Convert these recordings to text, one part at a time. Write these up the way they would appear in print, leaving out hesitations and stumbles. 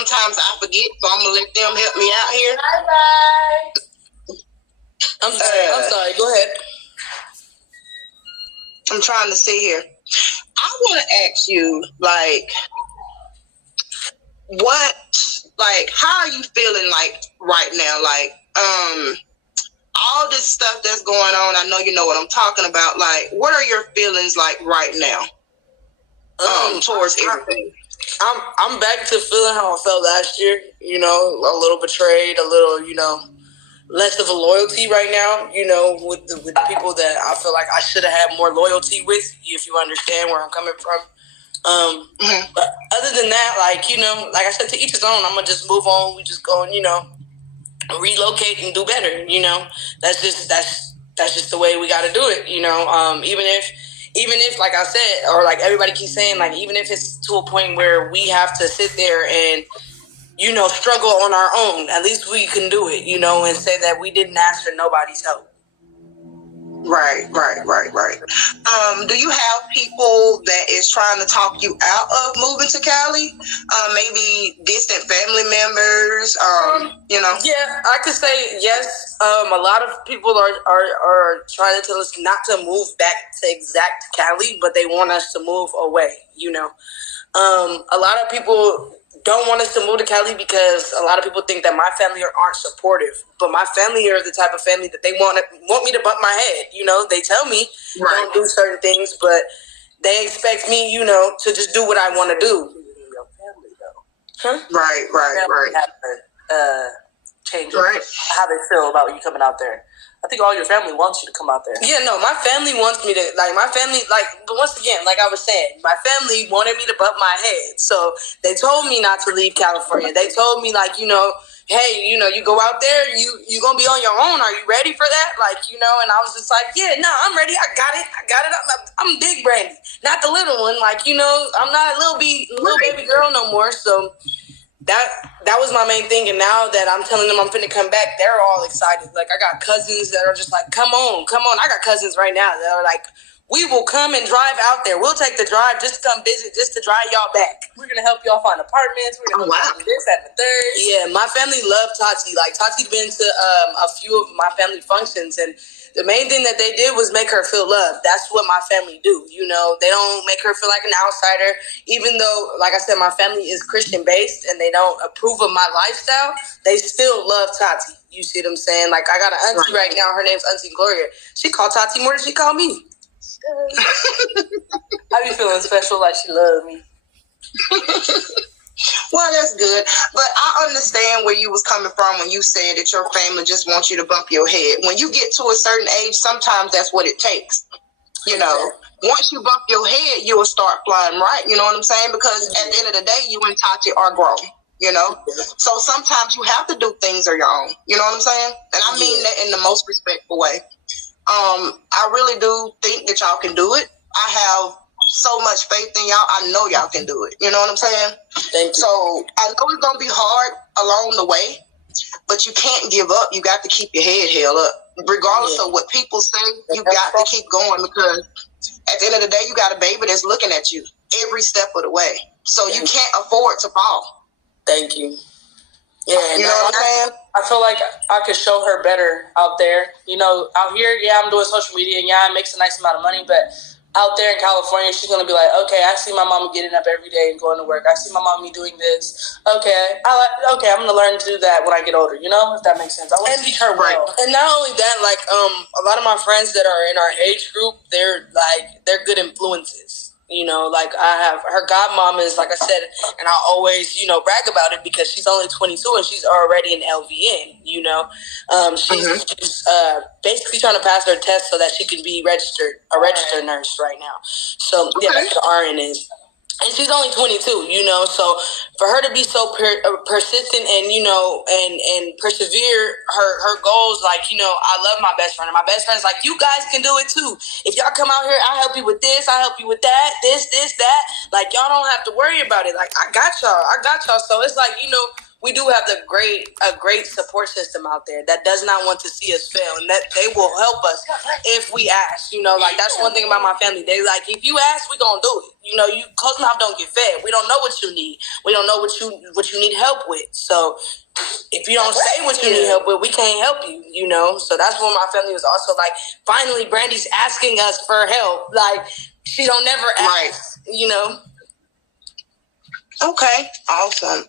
sometimes I forget, so I'm gonna let them help me out here. Bye bye. I'm sorry. Go ahead. I'm trying to see here. I want to ask you, like, how are you feeling like right now? Like, all this stuff that's going on. I know you know what I'm talking about. Like, what are your feelings like right now? Towards everything. I'm back to feeling how I felt last year. You know, a little betrayed, a little, less of a loyalty right now. With the people that I feel like I should have had more loyalty with. If you understand where I'm coming from. But other than that, like I said, to each his own. I'm gonna just move on. We just go and relocate and do better. That's just the way we got to do it. Even if, like I said, or like everybody keeps saying, like even if it's to a point where we have to sit there and struggle on our own, at least we can do it. And say that we didn't ask for nobody's help. Right. Do you have people that is trying to talk you out of moving to Cali? Maybe distant family members, Yeah, I could say yes. A lot of people are trying to tell us not to move back to exact Cali, but they want us to move away, A lot of people don't want us to move to Cali because a lot of people think that my family aren't supportive. But my family are the type of family that they want me to bump my head. They tell me don't do certain things, but they expect me, to just do what I want to do. Your family, though. Huh? Right. Have to change how they feel about you coming out there. I think all your family wants you to come out there. Yeah, no, my family wants me to, but once again, like I was saying, my family wanted me to bump my head. So they told me not to leave California. They told me, hey, you go out there, you going to be on your own. Are you ready for that? And I was just like, yeah, no, I'm ready. I got it. I'm Big Brandy, not the little one. I'm not a little baby girl no more. So that was my main thing, and now that I'm telling them I'm finna come back, they're all excited. Like, I got cousins that are just like, come on. I got cousins right now that are like, we will come and drive out there. We'll take the drive just to come visit, just to drive y'all back. We're gonna help y'all find apartments. We're gonna help you do this, that, and the third. Yeah, my family loved Tati. Like, Tati's been to a few of my family functions, and the main thing that they did was make her feel loved. That's what my family do. They don't make her feel like an outsider. Even though, like I said, my family is Christian-based and they don't approve of my lifestyle, they still love Tati. You see what I'm saying? Like, I got an auntie right now. Her name's Auntie Gloria. She called Tati more than she called me. I be feeling special, like she loved me. Well, that's good. But I understand where you was coming from when you said that your family just wants you to bump your head. When you get to a certain age, sometimes that's what it takes. Once you bump your head, you will start flying right. You know what I'm saying? Because at the end of the day, you and Tati are grown. So sometimes you have to do things on your own. You know what I'm saying? And I mean that in the most respectful way. I really do think that y'all can do it. I have so much faith in y'all. I know y'all can do it. You know what I'm saying? Thank you. So I know it's going to be hard along the way, but you can't give up. You got to keep your head held up. Regardless of what people say, you got to keep going, because at the end of the day, you got a baby that's looking at you every step of the way. So you can't afford to fall. Thank you. Yeah, you know what I'm saying? I feel like I could show her better out there. Out here, I'm doing social media, and it makes a nice amount of money, but out there in California, she's going to be like, okay, I see my mama getting up every day and going to work. I see my mommy doing this. Okay, I'm going to learn to do that when I get older, if that makes sense. I want to teach her well. And not only that, a lot of my friends that are in our age group, they're good influences. I have her godmom is, like I said, and I always, brag about it because she's only 22 and she's already an LVN, She's basically trying to pass her test so that she can be a registered nurse right now. So, yeah, that's what the RN is. And she's only 22, so for her to be so persistent and, and persevere her goals, I love my best friend. And my best friend's like, you guys can do it too. If y'all come out here, I'll help you with this. I'll help you with that, this, that. Y'all don't have to worry about it. I got y'all. So it's we do have a great support system out there that does not want to see us fail, and that they will help us if we ask. You know, like that's one thing about my family. They like, if you ask, we gonna do it. You know, you closed mouth don't get fed. We don't know what you need. We don't know what you need help with. So if you don't say what you need help with, we can't help you. You know, so that's when my family was also like, finally, Brandy's asking us for help. Like she don't never ask. Right. You know. Okay, awesome.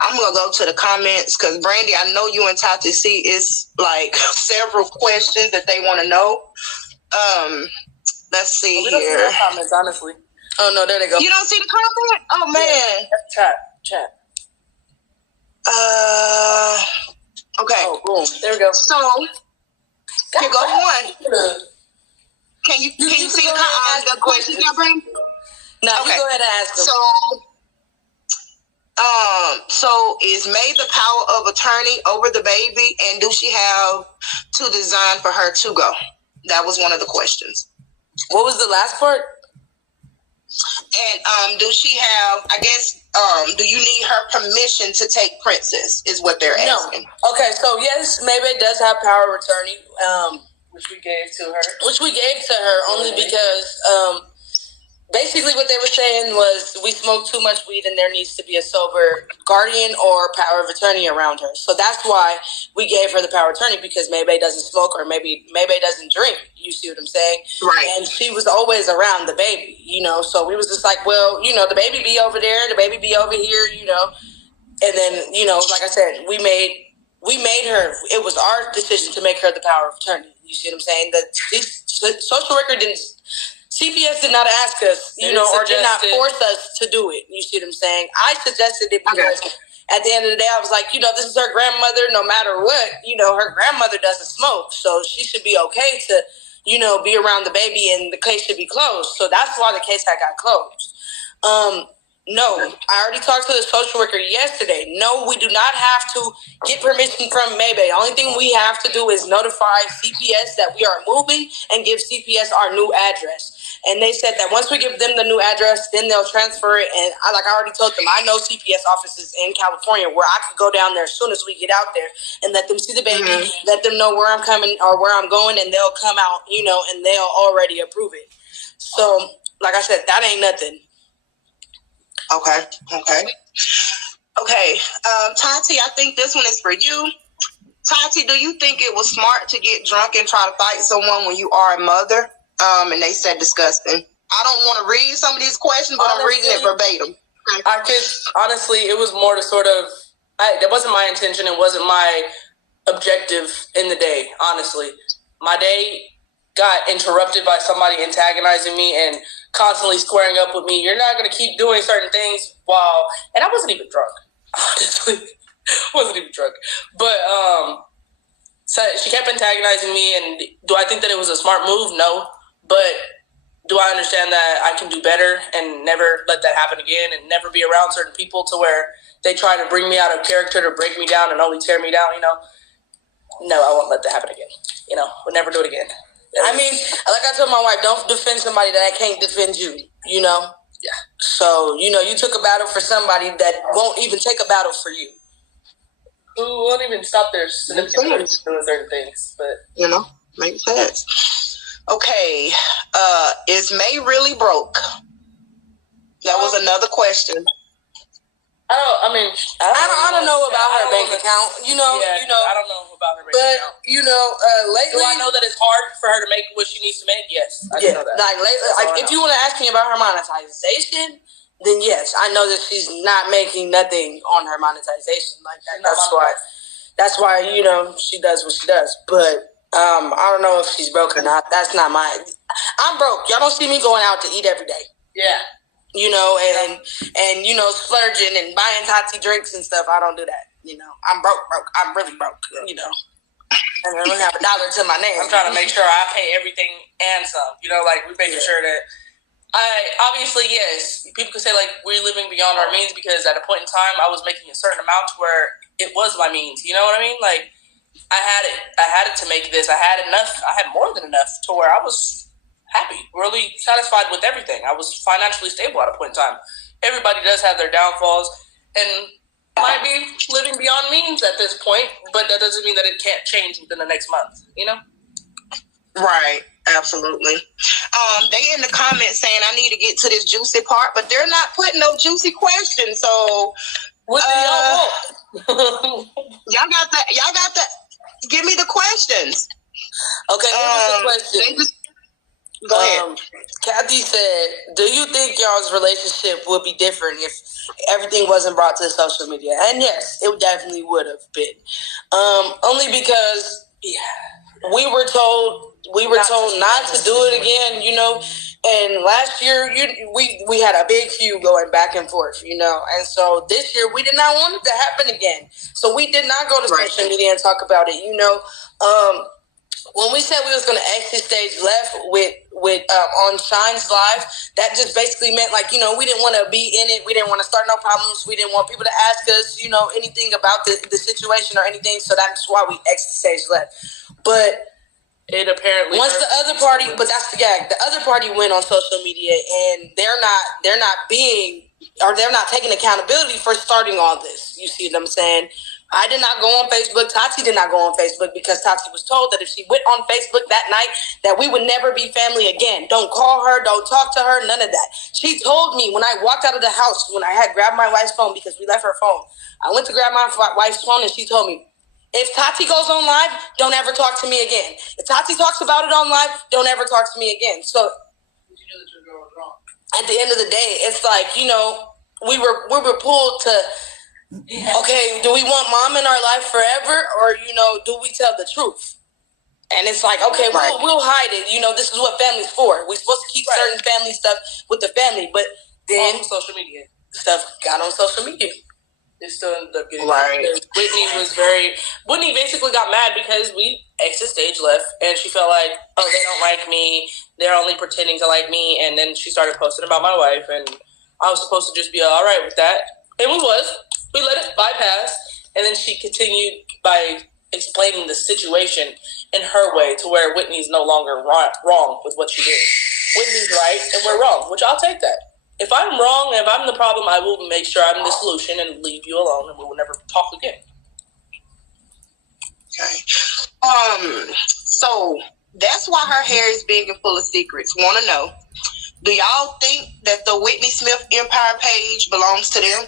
I'm gonna go to the comments because Brandy, I know you and Tati C is like several questions that they want to know. Let's see here. We don't see their comments, honestly. Oh no, there they go. You don't see the comment? Oh man. Yeah. Chat. Okay. Oh, boom. There we go. So here goes one. Can you see the question, Brandy? No, okay. You go ahead and ask them. So is May the power of attorney over the baby, and do she have to design for her to go? That was one of the questions. What was the last part? And do she have? I guess. Do you need her permission to take Princess? Is what they're asking. No. Okay, so yes, Maybay does have power of attorney, which we gave to her only because. Basically, what they were saying was we smoke too much weed and there needs to be a sober guardian or power of attorney around her. So that's why we gave her the power of attorney, because Maybay doesn't smoke or maybe Maybay doesn't drink. You see what I'm saying? Right. And she was always around the baby, you know. So we was just like, well, you know, the baby be over there, the baby be over here, you know. And then, you know, like I said, we made her. It was our decision to make her the power of attorney. You see what I'm saying? The social worker didn't. CPS did not ask us, you know, or did not force us to do it. You see what I'm saying? I suggested it because at the end of the day, I was like, you know, this is her grandmother. No matter what, you know, her grandmother doesn't smoke. So she should be okay to, you know, be around the baby, and the case should be closed. So that's why the case had got closed. No, I already talked to the social worker yesterday. No, we do not have to get permission from Maybay. The only thing we have to do is notify CPS that we are moving and give CPS our new address. And they said that once we give them the new address, then they'll transfer it. And I already told them, I know CPS offices in California where I could go down there as soon as we get out there and let them see the baby, let them know where I'm coming or where I'm going, and they'll come out, you know, and they'll already approve it. So, like I said, that ain't nothing. Okay. Tati, I think this one is for you. Tati, do you think it was smart to get drunk and try to fight someone when you are a mother? And they said disgusting. I don't want to read some of these questions, but I'm reading it verbatim. I could, honestly, it was more to sort of, that wasn't my intention. It wasn't my objective in the day, honestly. My day got interrupted by somebody antagonizing me and constantly squaring up with me. You're not going to keep doing certain things and I wasn't even drunk, honestly. Wasn't even drunk. But, so she kept antagonizing me, and do I think that it was a smart move? No. But do I understand that I can do better and never let that happen again and never be around certain people to where they try to bring me out of character to break me down and only tear me down, you know? No, I won't let that happen again. You know, we'll never do it again. I mean, like I told my wife, don't defend somebody that can't defend you, you know? Yeah. So, you know, you took a battle for somebody that won't even take a battle for you. Who won't even stop their significant others doing certain things, but... You know, makes sense. Okay, is May really broke? That was another question. I don't know about her bank account. You know, I don't know about her bank account. But you know, lately, do I know that it's hard for her to make what she needs to make? Yes, I know that. Like lately, if you want to ask me about her monetization, then yes, I know that she's not making nothing on her monetization like that. That's why you know she does what she does, but. I don't know if she's broke or not. That's not mine. I'm broke. Y'all don't see me going out to eat every day. Yeah. You know, and you know, splurging and buying Tati drinks and stuff. I don't do that. You know, I'm broke. I'm really broke. You know, and I don't have $1 to my name. I'm trying to make sure I pay everything and some. You know, like we're making sure that. Obviously, yes. People could say like we're living beyond our means because at a point in time I was making a certain amount where it was my means. You know what I mean? Like. I had it to make this. I had enough. I had more than enough to where I was happy, really satisfied with everything. I was financially stable at a point in time. Everybody does have their downfalls, and might be living beyond means at this point, but that doesn't mean that it can't change within the next month, you know? Right, absolutely. They in the comments saying I need to get to this juicy part, but they're not putting no juicy questions. So what do y'all want? Y'all got that. Give me the questions. Okay, here's the question. Go ahead. Kathy said, do you think y'all's relationship would be different if everything wasn't brought to social media? And yes, it definitely would have been. Only because we were told not to do it again, you know. And last year, we had a big feud going back and forth, you know. And so this year, we did not want it to happen again. So we did not go to social media and talk about it, you know. When we said we was going to exit stage left with on Shine's Live, that just basically meant, like, you know, we didn't want to be in it. We didn't want to start no problems. We didn't want people to ask us, you know, anything about the situation or anything. So that's why we exit stage left. But it apparently once the other party, but that's the gag. The other party went on social media and they're not taking accountability for starting all this. You see what I'm saying? I did not go on Facebook. Tati did not go on Facebook because Tati was told that if she went on Facebook that night, that we would never be family again. Don't call her. Don't talk to her. None of that. She told me when I walked out of the house, when I had grabbed my wife's phone because we left her phone. I went to grab my wife's phone and she told me, if Tati goes on live, don't ever talk to me again. If Tati talks about it on live, don't ever talk to me again. So you knew that you're going wrong. At the end of the day, it's like, you know, we were pulled to, okay, do we want mom in our life forever, or, you know, do we tell the truth? And it's like, okay, we'll hide it. You know, this is what family's for. We're supposed to keep certain family stuff with the family, but then social media stuff got on social media. It still ended up getting Whitney basically got mad because we exit stage left, and she felt like, oh, they don't like me. They're only pretending to like me. And then she started posting about my wife, and I was supposed to just be all right with that. And we let it bypass. And then she continued by explaining the situation in her way to where Whitney's no longer wrong with what she did. Whitney's right, and we're wrong, which I'll take that. If I'm wrong, if I'm the problem, I will make sure I'm the solution and leave you alone, and we will never talk again. Okay. So that's why her hair is big and full of secrets. Want to know, do y'all think that the Whitney Smith Empire page belongs to them?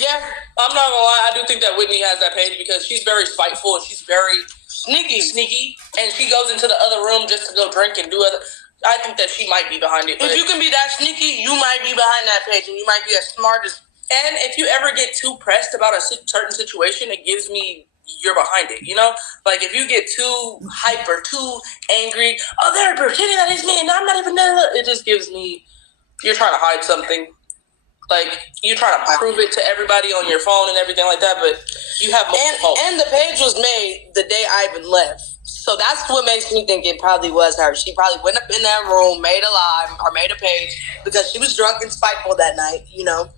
Yeah, I'm not gonna lie. I do think that Whitney has that page because she's very spiteful and she's very sneaky, and she goes into the other room just to go drink and do other. I think that she might be behind it. If you can be that sneaky, you might be behind that page, and you might be as smart as. And if you ever get too pressed about a certain situation, it gives me you're behind it. You know, like if you get too hyper, too angry, oh, they're pretending that it's me, and I'm not even there. It just gives me you're trying to hide something. Like you're trying to prove it to everybody on your phone and everything like that, but you have multiple. And the page was made the day Ivan left. So that's what makes me think it probably was her. She probably went up in that room, made a live or made a page because she was drunk and spiteful that night, you know,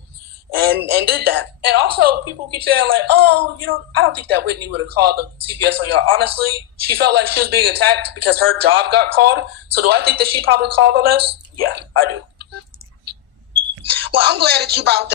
and did that. And also, people keep saying like, oh, you know, I don't think that Whitney would have called the CPS on y'all. Honestly, she felt like she was being attacked because her job got called. So do I think that she probably called on us? Yeah, I do. Well, I'm glad that you brought